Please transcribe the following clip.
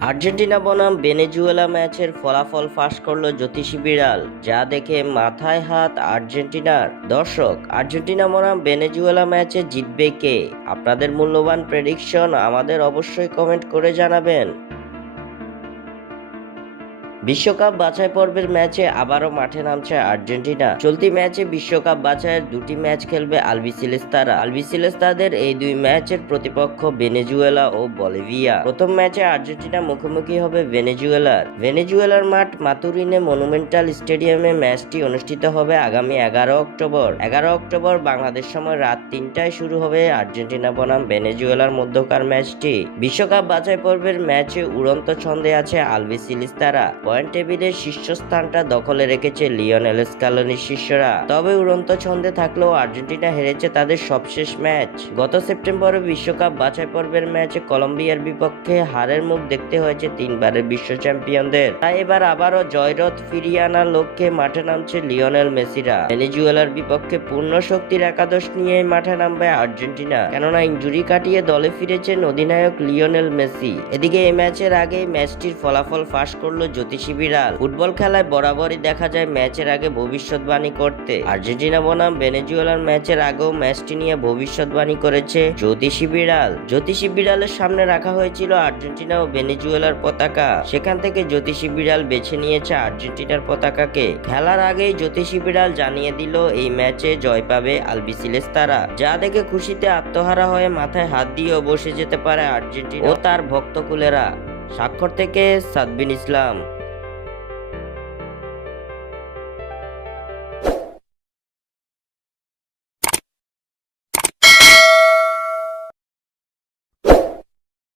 Argentina বনাম Venezuela ম্যাচের ফলাফল ফাঁস করলো জ্যোতিষী বিড়াল, যা দেখে মাথায় হাত আর্জেন্টিনার। দর্শক, আর্জেন্টিনা বনাম ভেনেজুয়েলা ম্যাচে জিতবে কে? আপনাদের মূল্যবান প্রেডিকশন আমাদের অবশ্যই কমেন্ট করে জানাবেন। বিশ্বকাপ বাছাই পর্বের ম্যাচে আবারও মাঠে নামছে আর্জেন্টিনা। চলতি ম্যাচে বিশ্বকাপ বাছাইয়ের দুটি ম্যাচ খেলবে আলবিসেলেস্তারা। আলবিসেলেস্তাদের এই দুই ম্যাচের প্রতিপক্ষ ভেনেজুয়েলা ও বলিভিয়া। প্রথম ম্যাচে আর্জেন্টিনা মুখোমুখি হবে ভেনেজুয়েলার মাঠ মাতুরিনে মনুমেন্টাল স্টেডিয়ামে ম্যাচটি অনুষ্ঠিত হবে আগামী 11 অক্টোবর বাংলাদেশ সময় রাত 3টায় শুরু হবে আর্জেন্টিনা বনাম ভেনেজুয়েলার মধ্যকার ম্যাচটি। বিশ্বকাপ বাছাই পর্বের ম্যাচে উড়ন্ত ছন্দে আছে আলবিসেলেস্তারা। পয়েন্ট টেবিলের শীর্ষস্থানটা দখলে রেখেছে লিওনেল স্কালোনির শিষ্যরা। তবে উড়ন্ত ছন্দে থাকলেও আর্জেন্টিনা হেরেছে তাদের সবশেষ ম্যাচ। গত সেপ্টেম্বরে বিশ্বকাপ বাছাই পর্বের ম্যাচে কলম্বিয়ার বিপক্ষে হারের মুখ দেখতে হয়েছে তিনবারের বিশ্ব চ্যাম্পিয়নদের। তাই এবার আবারও জয়রথ ফিরিয়ে আনার লক্ষ্যে মাঠে নামছে লিওনেল মেসিরা। ভেনেজুয়েলার বিপক্ষে পূর্ণ শক্তির একাদশ নিয়ে মাঠে নামবে আর্জেন্টিনা, কেননা ইনজুরি কাটিয়ে দলে ফিরেছেন অধিনায়ক লিওনেল মেসি। এদিকে এই ম্যাচের আগে ম্যাচটির ফলাফল ফাঁস করলো জ্যোতিষী বিড়াল। ফুটবল খেলায় বরাবরই দেখা যায় ম্যাচের আগে ভবিষ্যৎবাণী করতে। আর্জেন্টিনা বনাম ভেনেজুয়েলার ম্যাচের আগেও ম্যাচটি নিয়ে ভবিষ্যৎবাণী করেছে জ্যোতিষী বিড়াল। জ্যোতিষী বিড়ালের সামনে রাখা হয়েছিল আর্জেন্টিনা ও ভেনেজুয়েলার পতাকা। সেখান থেকে জ্যোতিষী বিড়াল বেছে নিয়েছে আর্জেন্টিনার পতাকাকে। খেলার আগেই জ্যোতিষী বিড়াল জানিয়ে দিল এই ম্যাচে জয় পাবে আলবিসেলেস্তারা, যা দেখে খুশিতে আত্মহারা হয়ে মাথায় হাত দিয়েও বসে যেতে পারে আর্জেন্টিনা ও তার ভক্তকুলেরা। স্বাক্ষর থেকে সাদবিন ইসলাম।